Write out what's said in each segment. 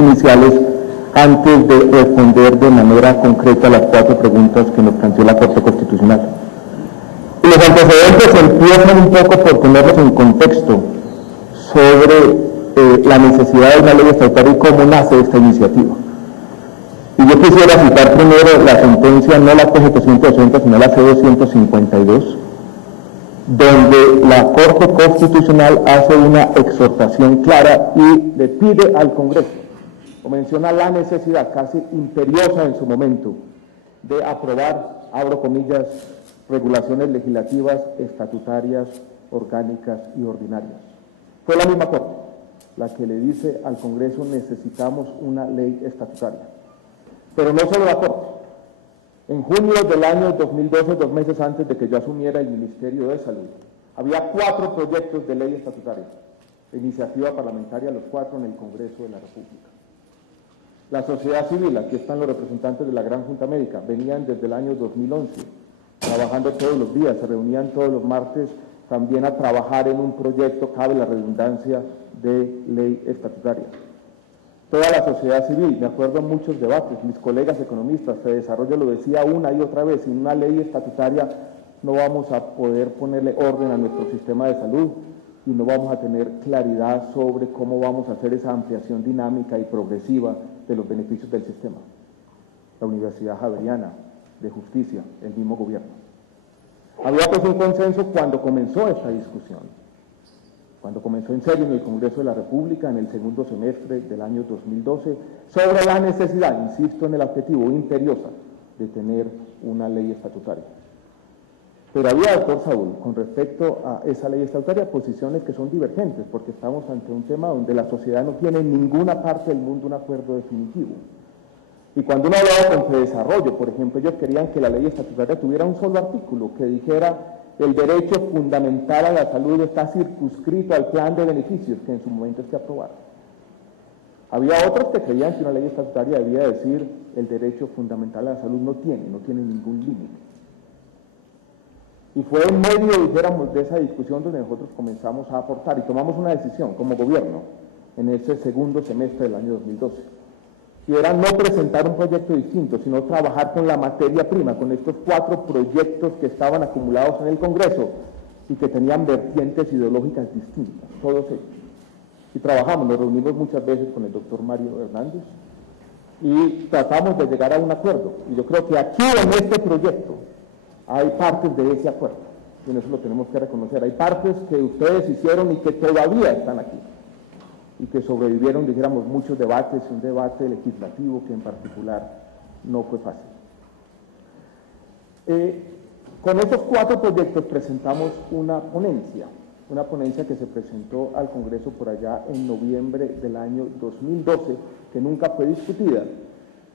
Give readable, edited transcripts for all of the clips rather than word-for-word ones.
iniciales antes de responder de manera concreta a las 4 preguntas que nos planteó la Corte Constitucional. Y los antecedentes empiezan un poco por ponerlos en contexto sobre la necesidad de una ley estatutaria y cómo nace esta iniciativa. Y yo quisiera citar primero la sentencia, no la C-780, sino la C-252, donde la Corte Constitucional hace una exhortación clara y le pide al Congreso, o menciona la necesidad casi imperiosa en su momento, de aprobar, abro comillas, regulaciones legislativas, estatutarias, orgánicas y ordinarias. Fue la misma Corte la que le dice al Congreso: necesitamos una ley estatutaria. Pero no solo la Corte. En junio del año 2012, 2 meses antes de que yo asumiera el Ministerio de Salud, había 4 proyectos de ley estatutaria, de iniciativa parlamentaria, los 4 en el Congreso de la República. La sociedad civil, aquí están los representantes de la Gran Junta Médica, venían desde el año 2011, trabajando todos los días, se reunían todos los martes también a trabajar en un proyecto, cabe la redundancia, de ley estatutaria. Toda la sociedad civil, me acuerdo en muchos debates, mis colegas economistas, Fedesarrollo lo decía una y otra vez: sin una ley estatutaria no vamos a poder ponerle orden a nuestro sistema de salud y no vamos a tener claridad sobre cómo vamos a hacer esa ampliación dinámica y progresiva de los beneficios del sistema. La Universidad Javeriana de Justicia, el mismo gobierno. Había pues un consenso cuando comenzó esta discusión, cuando comenzó en serio en el Congreso de la República en el segundo semestre del año 2012, sobre la necesidad, insisto en el adjetivo, imperiosa, de tener una ley estatutaria. Pero había, doctor Saúl, con respecto a esa ley estatutaria, posiciones que son divergentes, porque estamos ante un tema donde la sociedad no tiene en ninguna parte del mundo un acuerdo definitivo. Y cuando uno hablaba con Fedesarrollo, por ejemplo, ellos querían que la ley estatutaria tuviera un solo artículo que dijera: el derecho fundamental a la salud está circunscrito al plan de beneficios que en su momento se aprobara. Había otros que creían que una ley estatutaria debía decir: el derecho fundamental a la salud no tiene ningún límite. Y fue en medio, dijéramos, de esa discusión donde nosotros comenzamos a aportar y tomamos una decisión como gobierno en ese segundo semestre del año 2012. Y era no presentar un proyecto distinto, sino trabajar con la materia prima, con estos 4 proyectos que estaban acumulados en el Congreso y que tenían vertientes ideológicas distintas, todos ellos. Y trabajamos, nos reunimos muchas veces con el doctor Mario Hernández y tratamos de llegar a un acuerdo. Y yo creo que aquí en este proyecto hay partes de ese acuerdo, y en eso lo tenemos que reconocer. Hay partes que ustedes hicieron y que todavía están aquí, y que sobrevivieron, dijéramos, muchos debates, un debate legislativo que en particular no fue fácil. Con estos 4 proyectos presentamos una ponencia que se presentó al Congreso por allá en noviembre del año 2012, que nunca fue discutida.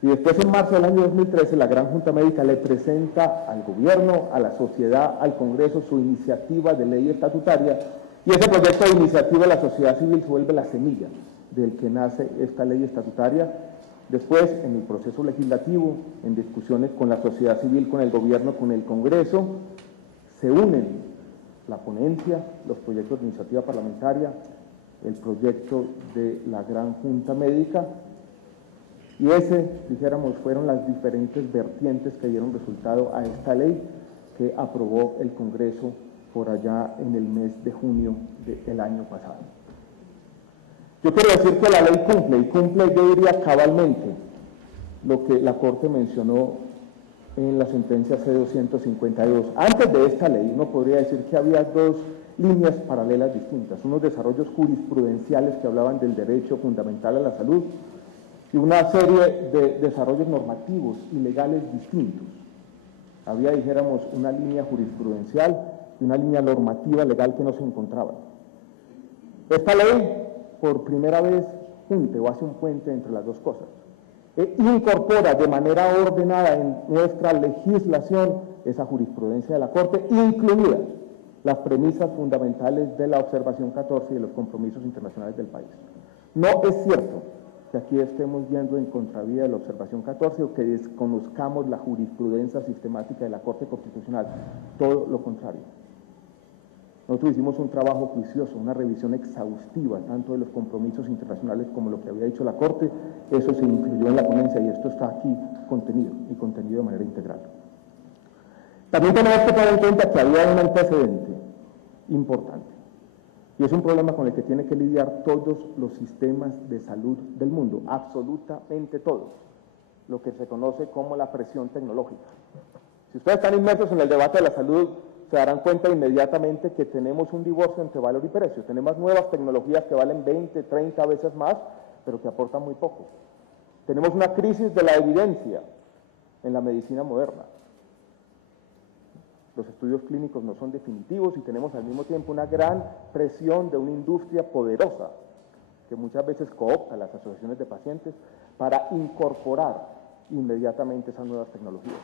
Y después, en marzo del año 2013, la Gran Junta Médica le presenta al gobierno, a la sociedad, al Congreso, su iniciativa de ley estatutaria. Y ese proyecto de iniciativa de la sociedad civil se vuelve la semilla del que nace esta ley estatutaria. Después, en el proceso legislativo, en discusiones con la sociedad civil, con el gobierno, con el Congreso, se unen la ponencia, los proyectos de iniciativa parlamentaria, el proyecto de la Gran Junta Médica, y dijéramos, fueron las diferentes vertientes que dieron resultado a esta ley que aprobó el Congreso por allá en el mes de junio del año pasado. Yo quiero decir que la ley cumple, yo diría cabalmente, lo que la Corte mencionó en la sentencia C-252. Antes de esta ley, uno podría decir que había 2 líneas paralelas distintas, unos desarrollos jurisprudenciales que hablaban del derecho fundamental a la salud y una serie de desarrollos normativos y legales distintos. Había, dijéramos, una línea jurisprudencial y una línea normativa legal que no se encontraban. Esta ley, por primera vez, hace un puente entre las 2 cosas. Incorpora de manera ordenada en nuestra legislación esa jurisprudencia de la Corte, incluidas las premisas fundamentales de la observación 14 y de los compromisos internacionales del país. No es cierto que aquí estemos yendo en contravía de la observación 14 o que desconozcamos la jurisprudencia sistemática de la Corte Constitucional, todo lo contrario. Nosotros hicimos un trabajo juicioso, una revisión exhaustiva, tanto de los compromisos internacionales como lo que había dicho la Corte. Eso se incluyó en la ponencia y esto está aquí contenido, y contenido de manera integral. También tenemos que tener en cuenta que había un antecedente importante, y es un problema con el que tienen que lidiar todos los sistemas de salud del mundo, absolutamente todos, lo que se conoce como la presión tecnológica. Si ustedes están inmersos en el debate de la salud, se darán cuenta inmediatamente que tenemos un divorcio entre valor y precio. Tenemos nuevas tecnologías que valen 20, 30 veces más, pero que aportan muy poco. Tenemos una crisis de la evidencia en la medicina moderna. Los estudios clínicos no son definitivos y tenemos al mismo tiempo una gran presión de una industria poderosa que muchas veces coopta las asociaciones de pacientes para incorporar inmediatamente esas nuevas tecnologías.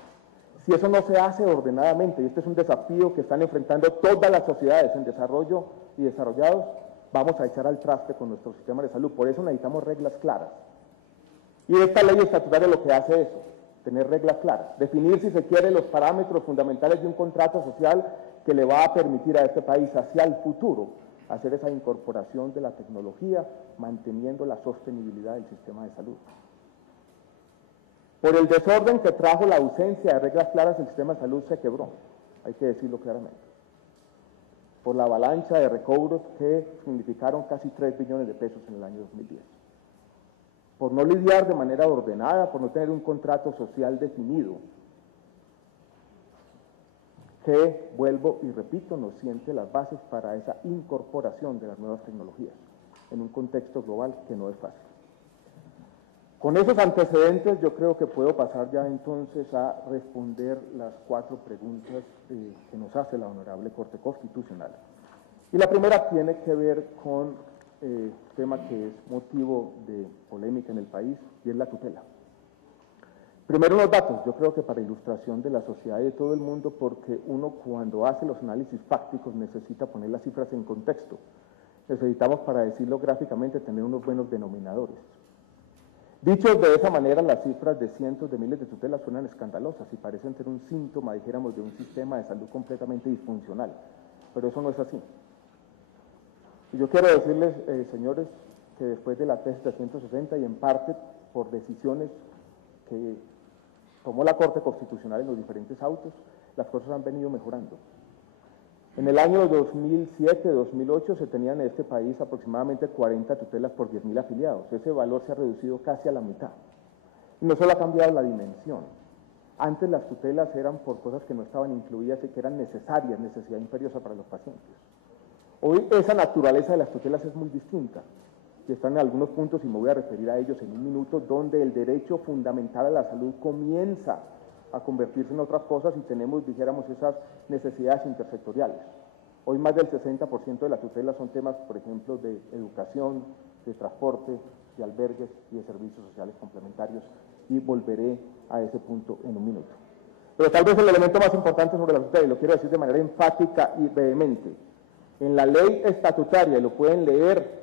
Si eso no se hace ordenadamente, y este es un desafío que están enfrentando todas las sociedades en desarrollo y desarrollados, vamos a echar al traste con nuestro sistema de salud. Por eso necesitamos reglas claras. Y esta ley estatutaria lo que hace es eso, tener reglas claras, definir, si se quiere, los parámetros fundamentales de un contrato social que le va a permitir a este país hacia el futuro hacer esa incorporación de la tecnología, manteniendo la sostenibilidad del sistema de salud. Por el desorden que trajo la ausencia de reglas claras, el sistema de salud se quebró, hay que decirlo claramente. Por la avalancha de recobros que significaron casi 3 billones de pesos en el año 2010. Por no lidiar de manera ordenada, por no tener un contrato social definido, que, vuelvo y repito, nos siente las bases para esa incorporación de las nuevas tecnologías en un contexto global que no es fácil. Con esos antecedentes yo creo que puedo pasar ya entonces a responder las 4 preguntas que nos hace la Honorable Corte Constitucional. Y la primera tiene que ver con un tema que es motivo de polémica en el país, y es la tutela. Primero unos datos, yo creo que para ilustración de la sociedad y de todo el mundo, porque uno cuando hace los análisis fácticos necesita poner las cifras en contexto. Necesitamos, para decirlo gráficamente, tener unos buenos denominadores. Dichos de esa manera, las cifras de cientos de miles de tutelas suenan escandalosas y parecen ser un síntoma, dijéramos, de un sistema de salud completamente disfuncional, pero eso no es así. Y yo quiero decirles, señores, que después de la tesis 360 y en parte por decisiones que tomó la Corte Constitucional en los diferentes autos, las cosas han venido mejorando. En el año 2007-2008 se tenían en este país aproximadamente 40 tutelas por 10.000 afiliados. Ese valor se ha reducido casi a la mitad. Y no solo ha cambiado la dimensión. Antes las tutelas eran por cosas que no estaban incluidas y que eran necesarias, necesidad imperiosa para los pacientes. Hoy esa naturaleza de las tutelas es muy distinta. Y están en algunos puntos, y me voy a referir a ellos en un minuto, donde el derecho fundamental a la salud comienza a convertirse en otras cosas y tenemos, dijéramos, esas necesidades intersectoriales. Hoy más del 60% de las tutelas son temas, por ejemplo, de educación, de transporte, de albergues y de servicios sociales complementarios, y volveré a ese punto en un minuto. Pero tal vez el elemento más importante sobre la tutela, y lo quiero decir de manera enfática y vehemente, en la ley estatutaria, y lo pueden leer,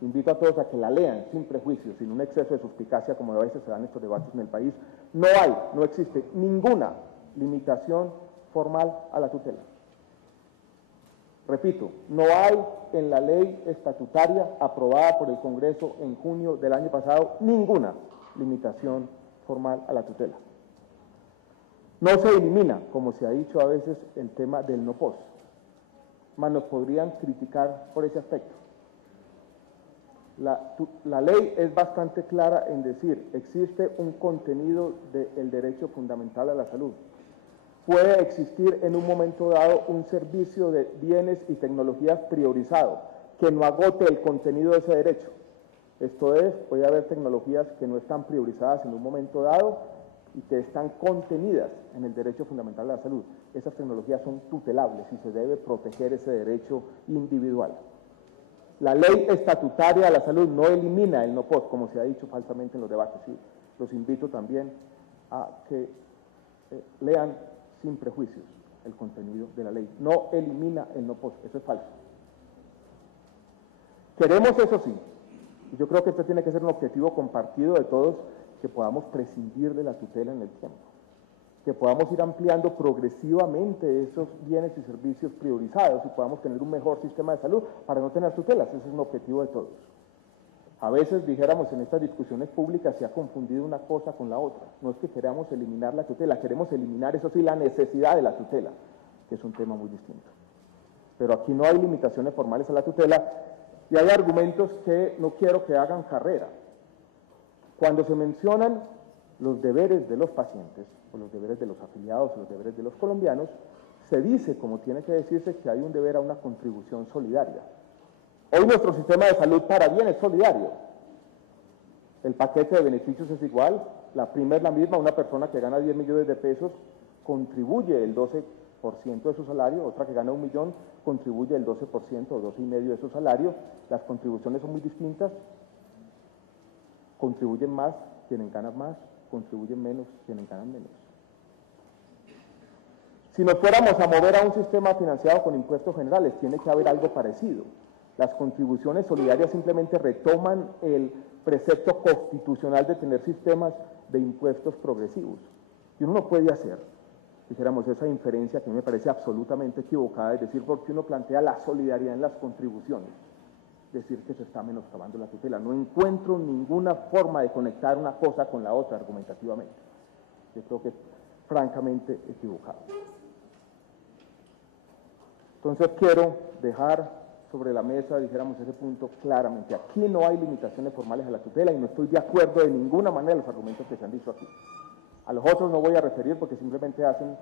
invito a todos a que la lean sin prejuicios, sin un exceso de suspicacia como a veces se dan estos debates en el país, no existe ninguna limitación formal a la tutela. Repito, no hay en la ley estatutaria aprobada por el Congreso en junio del año pasado ninguna limitación formal a la tutela. No se elimina, como se ha dicho a veces, el tema del no pos, mas nos podrían criticar por ese aspecto. La ley es bastante clara en decir, existe un contenido del derecho fundamental a la salud. Puede existir en un momento dado un servicio de bienes y tecnologías priorizado que no agote el contenido de ese derecho. Esto es, puede haber tecnologías que no están priorizadas en un momento dado y que están contenidas en el derecho fundamental a la salud. Esas tecnologías son tutelables y se debe proteger ese derecho individual. La ley estatutaria de la salud no elimina el no-pos, como se ha dicho falsamente en los debates. Sí, los invito también a que lean sin prejuicios el contenido de la ley. No elimina el no-pos, eso es falso. Queremos, eso sí, y yo creo que esto tiene que ser un objetivo compartido de todos, que podamos prescindir de la tutela en el tiempo. que podamos ir ampliando progresivamente esos bienes y servicios priorizados y podamos tener un mejor sistema de salud para no tener tutelas. Ese es un objetivo de todos. A veces, dijéramos, en estas discusiones públicas se ha confundido una cosa con la otra. No es que queramos eliminar la tutela, queremos eliminar, eso sí, la necesidad de la tutela, que es un tema muy distinto. Pero aquí no hay limitaciones formales a la tutela y hay argumentos que no quiero que hagan carrera. Cuando se mencionan los deberes de los pacientes, o los deberes de los afiliados, o los deberes de los colombianos, se dice, como tiene que decirse, que hay un deber a una contribución solidaria. Hoy nuestro sistema de salud para bien es solidario. El paquete de beneficios es igual, la misma, una persona que gana 10 millones de pesos contribuye el 12% de su salario, otra que gana 1 millón contribuye el 12% o 12,5% de su salario. Las contribuciones son muy distintas, contribuyen más quienes ganan más, contribuyen menos quienes ganan menos. Si nos fuéramos a mover a un sistema financiado con impuestos generales, tiene que haber algo parecido. Las contribuciones solidarias simplemente retoman el precepto constitucional de tener sistemas de impuestos progresivos. Y uno no puede hacer, dijéramos, esa inferencia que me parece absolutamente equivocada, es decir, porque uno plantea la solidaridad en las contribuciones, decir que se está menoscabando la tutela. No encuentro ninguna forma de conectar una cosa con la otra argumentativamente. Yo creo que es francamente equivocado. Entonces quiero dejar sobre la mesa, dijéramos, ese punto claramente. Aquí no hay limitaciones formales a la tutela y no estoy de acuerdo de ninguna manera en los argumentos que se han dicho aquí. A los otros no voy a referir porque simplemente hacen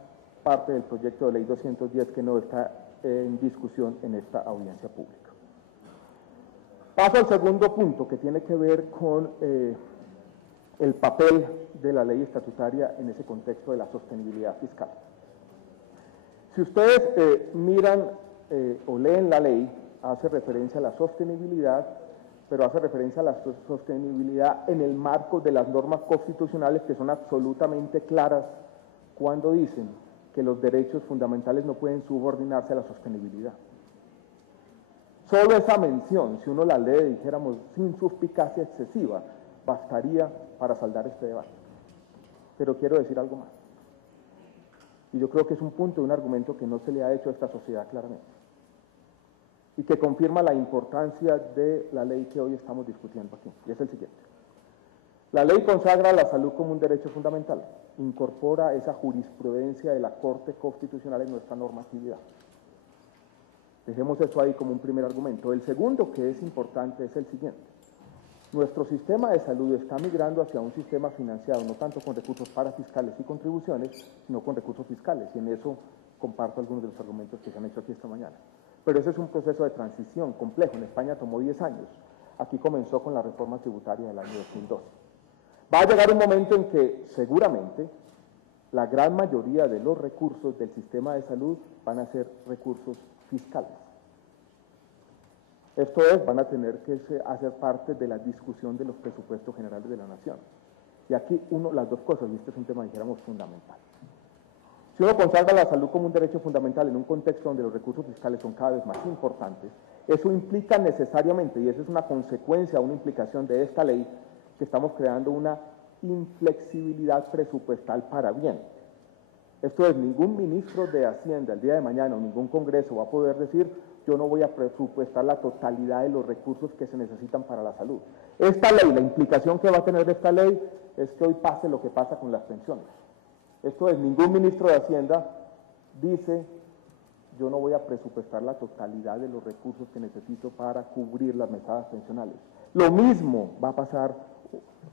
parte del proyecto de ley 210 que no está en discusión en esta audiencia pública. Paso al segundo punto que tiene que ver con el papel de la ley estatutaria en ese contexto de la sostenibilidad fiscal. Si ustedes miran o leen la ley, hace referencia a la sostenibilidad, pero hace referencia a la sostenibilidad en el marco de las normas constitucionales que son absolutamente claras cuando dicen que los derechos fundamentales no pueden subordinarse a la sostenibilidad. Solo esa mención, si uno la lee, dijéramos, sin suspicacia excesiva, bastaría para saldar este debate. Pero quiero decir algo más. Y yo creo que es un punto, un argumento que no se le ha hecho a esta sociedad claramente. Y que confirma la importancia de la ley que hoy estamos discutiendo aquí. Y es el siguiente. La ley consagra la salud como un derecho fundamental. Incorpora esa jurisprudencia de la Corte Constitucional en nuestra normatividad. Dejemos eso ahí como un primer argumento. El segundo, que es importante, es el siguiente. Nuestro sistema de salud está migrando hacia un sistema financiado, no tanto con recursos parafiscales y contribuciones, sino con recursos fiscales. Y en eso comparto algunos de los argumentos que se han hecho aquí esta mañana. Pero ese es un proceso de transición complejo. En España tomó 10 años. Aquí comenzó con la reforma tributaria del año 2012. Va a llegar un momento en que seguramente la gran mayoría de los recursos del sistema de salud van a ser recursos fiscales. Esto es, van a tener que hacer parte de la discusión de los presupuestos generales de la nación. Y aquí las dos cosas, y este es un tema, dijéramos, fundamental. Si uno consagra la salud como un derecho fundamental en un contexto donde los recursos fiscales son cada vez más importantes, eso implica necesariamente, y eso es una consecuencia, una implicación de esta ley, que estamos creando una inflexibilidad presupuestal para bien. Esto es, ningún ministro de Hacienda el día de mañana o ningún congreso va a poder decir yo no voy a presupuestar la totalidad de los recursos que se necesitan para la salud. Esta ley, la implicación que va a tener esta ley es que hoy pase lo que pasa con las pensiones. Esto es, ningún ministro de Hacienda dice yo no voy a presupuestar la totalidad de los recursos que necesito para cubrir las mesadas pensionales. Lo mismo va a pasar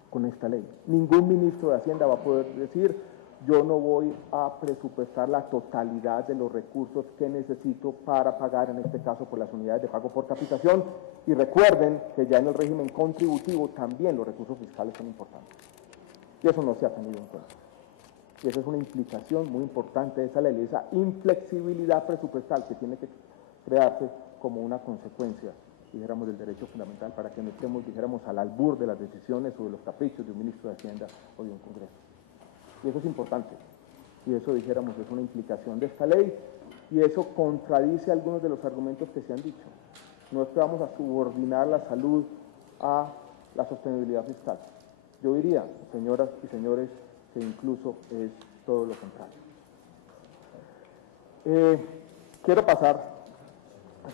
con esta ley. Ningún ministro de Hacienda va a poder decir yo no voy a presupuestar la totalidad de los recursos que necesito para pagar, en este caso, por las unidades de pago por capitación. Y recuerden que ya en el régimen contributivo también los recursos fiscales son importantes. Y eso no se ha tenido en cuenta. Y esa es una implicación muy importante de esa ley, esa inflexibilidad presupuestal que tiene que crearse como una consecuencia, dijéramos, del derecho fundamental para que no estemos, dijéramos, al albur de las decisiones o de los caprichos de un ministro de Hacienda o de un Congreso. Y eso es importante. Y eso, dijéramos, es una implicación de esta ley y eso contradice algunos de los argumentos que se han dicho. No es que vamos a subordinar la salud a la sostenibilidad fiscal. Yo diría, señoras y señores, que incluso es todo lo contrario. Quiero pasar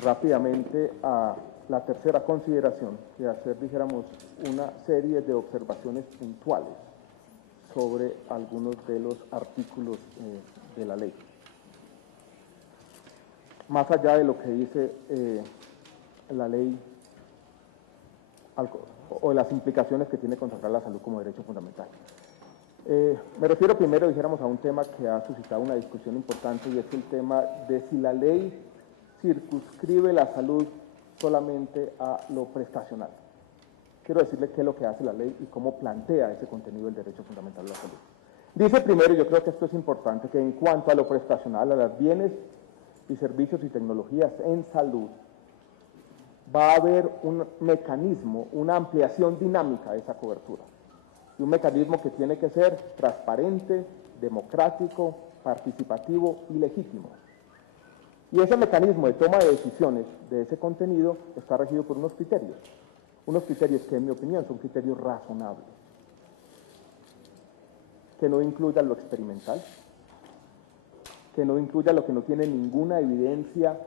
rápidamente a la tercera consideración y hacer, dijéramos, una serie de observaciones puntuales sobre algunos de los artículos de la ley. Más allá de lo que dice la ley o de las implicaciones que tiene consagrar la salud como derecho fundamental. Me refiero primero, dijéramos, a un tema que ha suscitado una discusión importante, y es el tema de si la ley circunscribe la salud solamente a lo prestacional. Quiero decirle qué es lo que hace la ley y cómo plantea ese contenido del derecho fundamental a la salud. Dice primero, y yo creo que esto es importante, que en cuanto a lo prestacional, a los bienes y servicios y tecnologías en salud, va a haber un mecanismo, una ampliación dinámica de esa cobertura. Y un mecanismo que tiene que ser transparente, democrático, participativo y legítimo. Y ese mecanismo de toma de decisiones de ese contenido está regido por unos criterios que, en mi opinión, son criterios razonables, que no incluyan lo experimental, que no incluya lo que no tiene ninguna evidencia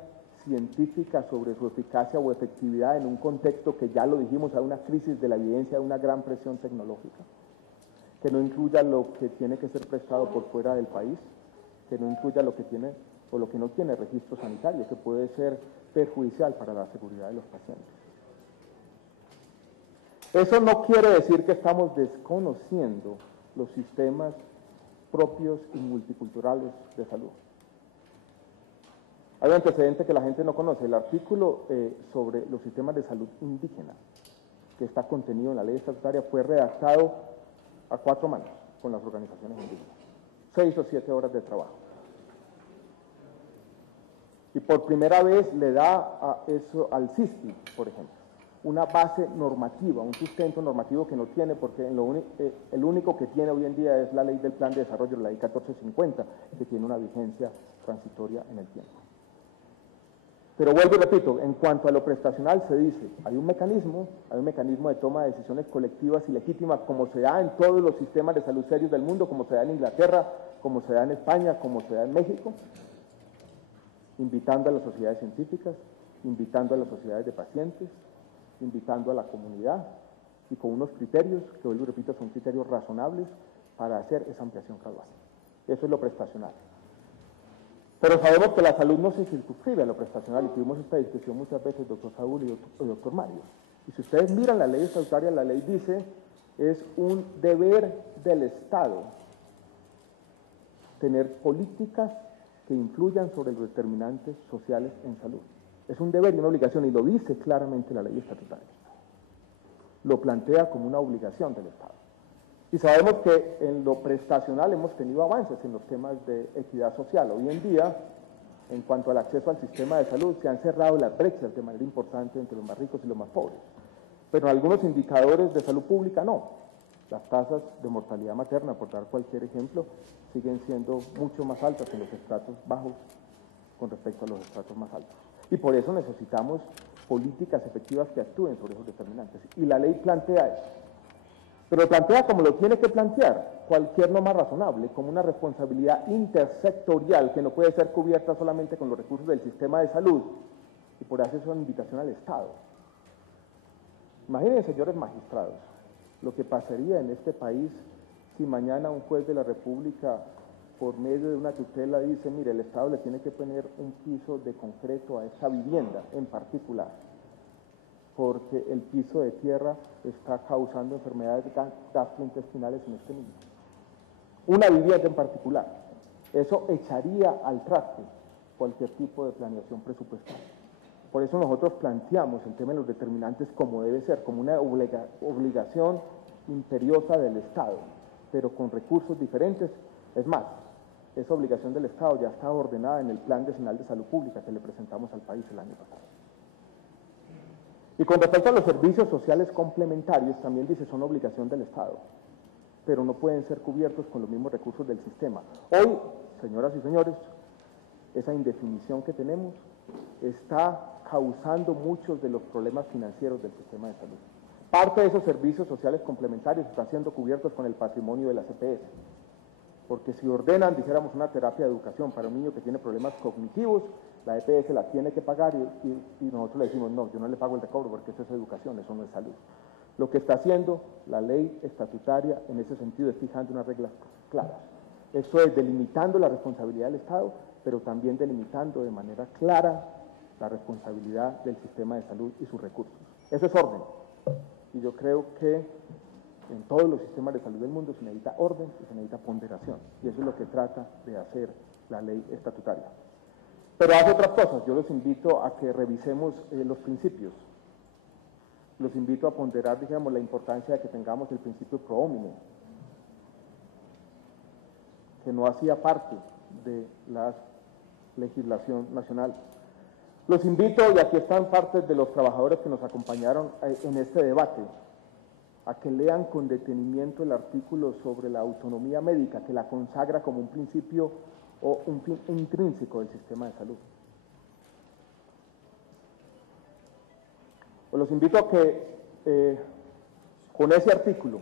científica sobre su eficacia o efectividad en un contexto que, ya lo dijimos, hay una crisis de la evidencia, hay una gran presión tecnológica, que no incluya lo que tiene que ser prestado por fuera del país, que no incluya lo que tiene o lo que no tiene registro sanitario, que puede ser perjudicial para la seguridad de los pacientes. Eso no quiere decir que estamos desconociendo los sistemas propios y multiculturales de salud. Hay un antecedente que la gente no conoce, el artículo sobre los sistemas de salud indígena, que está contenido en la ley estatutaria, fue redactado a 4 manos con las organizaciones indígenas, 6 o 7 horas de trabajo. Y por primera vez le da a eso al CISPI, por ejemplo, una base normativa, un sustento normativo que no tiene, porque el único que tiene hoy en día es la ley del Plan de Desarrollo, la ley 1450, que tiene una vigencia transitoria en el tiempo. Pero vuelvo y repito, en cuanto a lo prestacional se dice, hay un mecanismo de toma de decisiones colectivas y legítimas, como se da en todos los sistemas de salud serios del mundo, como se da en Inglaterra, como se da en España, como se da en México, invitando a las sociedades científicas, invitando a las sociedades de pacientes, invitando a la comunidad, y con unos criterios, que vuelvo y repito, son criterios razonables para hacer esa ampliación gradual. Eso es lo prestacional. Pero sabemos que la salud no se circunscribe a lo prestacional, y tuvimos esta discusión muchas veces, doctor Saúl y doctor Mario. Y si ustedes miran la ley estatutaria, la ley dice, es un deber del Estado tener políticas que influyan sobre los determinantes sociales en salud. Es un deber y una obligación, y lo dice claramente la ley estatutaria. Lo plantea como una obligación del Estado. Y sabemos que en lo prestacional hemos tenido avances en los temas de equidad social. Hoy en día, en cuanto al acceso al sistema de salud, se han cerrado las brechas de manera importante entre los más ricos y los más pobres. Pero en algunos indicadores de salud pública no. Las tasas de mortalidad materna, por dar cualquier ejemplo, siguen siendo mucho más altas en los estratos bajos con respecto a los estratos más altos. Y por eso necesitamos políticas efectivas que actúen sobre esos determinantes. Y la ley plantea eso. Pero plantea como lo tiene que plantear cualquier norma razonable, como una responsabilidad intersectorial que no puede ser cubierta solamente con los recursos del sistema de salud, y por eso es una invitación al Estado. Imagínense, señores magistrados, lo que pasaría en este país si mañana un juez de la República, por medio de una tutela, dice, mire, el Estado le tiene que poner un piso de concreto a esa vivienda en particular, porque el piso de tierra está causando enfermedades gastrointestinales en este niño. Una vivienda en particular. Eso echaría al traste cualquier tipo de planeación presupuestaria. Por eso nosotros planteamos el tema de los determinantes como debe ser, como una obligación imperiosa del Estado, pero con recursos diferentes. Es más, esa obligación del Estado ya está ordenada en el Plan Decenal de Salud Pública que le presentamos al país el año pasado. Y con respecto a los servicios sociales complementarios, también dice son obligación del Estado, pero no pueden ser cubiertos con los mismos recursos del sistema. Hoy, señoras y señores, esa indefinición que tenemos está causando muchos de los problemas financieros del sistema de salud. Parte de esos servicios sociales complementarios están siendo cubiertos con el patrimonio de las EPS, Porque si ordenan, dijéramos, una terapia de educación para un niño que tiene problemas cognitivos, la EPS la tiene que pagar y nosotros le decimos, no, yo no le pago el recobro porque eso es educación, eso no es salud. Lo que está haciendo la ley estatutaria en ese sentido es fijando unas reglas claras. Eso es delimitando la responsabilidad del Estado, pero también delimitando de manera clara la responsabilidad del sistema de salud y sus recursos. Eso es orden. Y yo creo que en todos los sistemas de salud del mundo se necesita orden y se necesita ponderación. Y eso es lo que trata de hacer la ley estatutaria. Pero hace otras cosas. Yo los invito a que revisemos los principios. Los invito a ponderar, digamos, la importancia de que tengamos el principio pro homine, que no hacía parte de la legislación nacional. Los invito, y aquí están partes de los trabajadores que nos acompañaron en este debate, a que lean con detenimiento el artículo sobre la autonomía médica, que la consagra como un principio o un fin intrínseco del sistema de salud. Los invito a que con ese artículo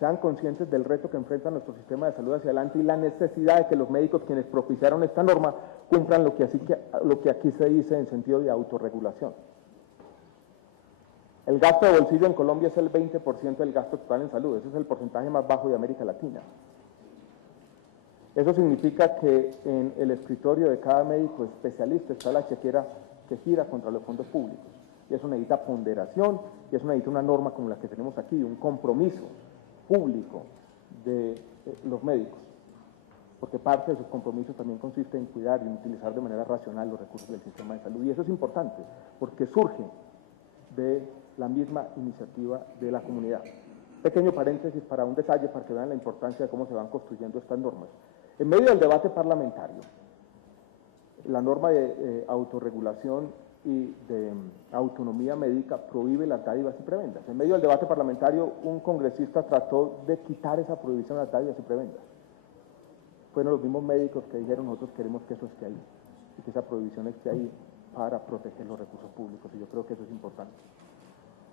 sean conscientes del reto que enfrenta nuestro sistema de salud hacia adelante y la necesidad de que los médicos quienes propiciaron esta norma cumplan lo que aquí se dice en sentido de autorregulación. El gasto de bolsillo en Colombia es el 20% del gasto total en salud, ese es el porcentaje más bajo de América Latina. Eso significa que en el escritorio de cada médico especialista está la chequera que gira contra los fondos públicos. Y eso necesita ponderación, y eso necesita una norma como la que tenemos aquí, un compromiso público de los médicos, porque parte de sus compromisos también consiste en cuidar y en utilizar de manera racional los recursos del sistema de salud. Y eso es importante, porque surge de la misma iniciativa de la comunidad. Pequeño paréntesis para un detalle, para que vean la importancia de cómo se van construyendo estas normas. En medio del debate parlamentario, la norma de autorregulación y de autonomía médica prohíbe las dádivas y prebendas. En medio del debate parlamentario, un congresista trató de quitar esa prohibición de las dádivas y prebendas. Fueron los mismos médicos que dijeron, nosotros queremos que eso esté ahí, y que esa prohibición esté ahí para proteger los recursos públicos, y yo creo que eso es importante.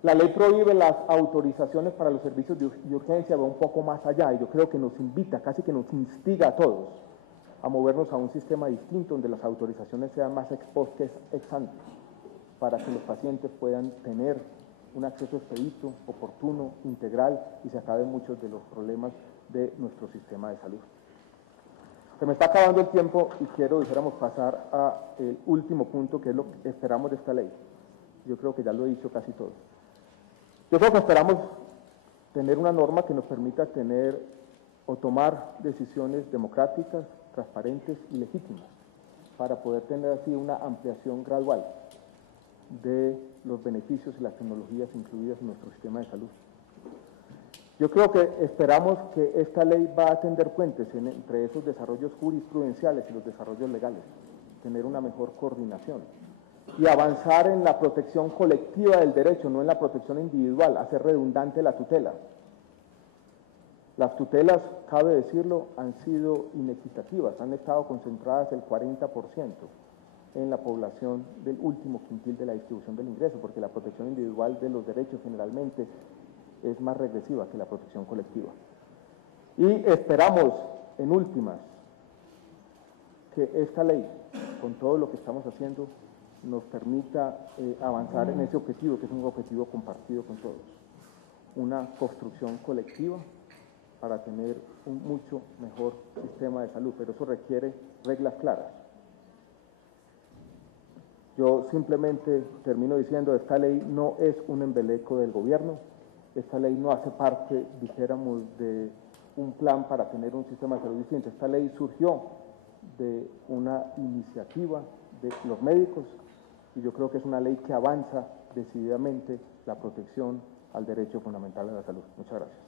La ley prohíbe las autorizaciones para los servicios de urgencia, va un poco más allá, y yo creo que nos invita, casi que nos instiga a todos, a movernos a un sistema distinto, donde las autorizaciones sean más ex post que ex ante, para que los pacientes puedan tener un acceso expedito, oportuno, integral, y se acaben muchos de los problemas de nuestro sistema de salud. Se me está acabando el tiempo y quiero, dijéramos, pasar al último punto, que es lo que esperamos de esta ley. Yo creo que ya lo he dicho casi todo. Yo creo que esperamos tener una norma que nos permita tener o tomar decisiones democráticas, transparentes y legítimas, para poder tener así una ampliación gradual de los beneficios y las tecnologías incluidas en nuestro sistema de salud. Yo creo que esperamos que esta ley va a tender puentes entre esos desarrollos jurisprudenciales y los desarrollos legales, tener una mejor coordinación y avanzar en la protección colectiva del derecho, no en la protección individual, hacer redundante la tutela. Las tutelas, cabe decirlo, han sido inequitativas, han estado concentradas el 40% en la población del último quintil de la distribución del ingreso, porque la protección individual de los derechos generalmente es más regresiva que la protección colectiva. Y esperamos, en últimas, que esta ley, con todo lo que estamos haciendo, nos permita avanzar en ese objetivo, que es un objetivo compartido con todos. Una construcción colectiva para tener un mucho mejor sistema de salud, pero eso requiere reglas claras. Yo simplemente termino diciendo, esta ley no es un embeleco del gobierno, esta ley no hace parte, dijéramos, de un plan para tener un sistema de salud distinto. Esta ley surgió de una iniciativa de los médicos y yo creo que es una ley que avanza decididamente la protección al derecho fundamental a la salud. Muchas gracias.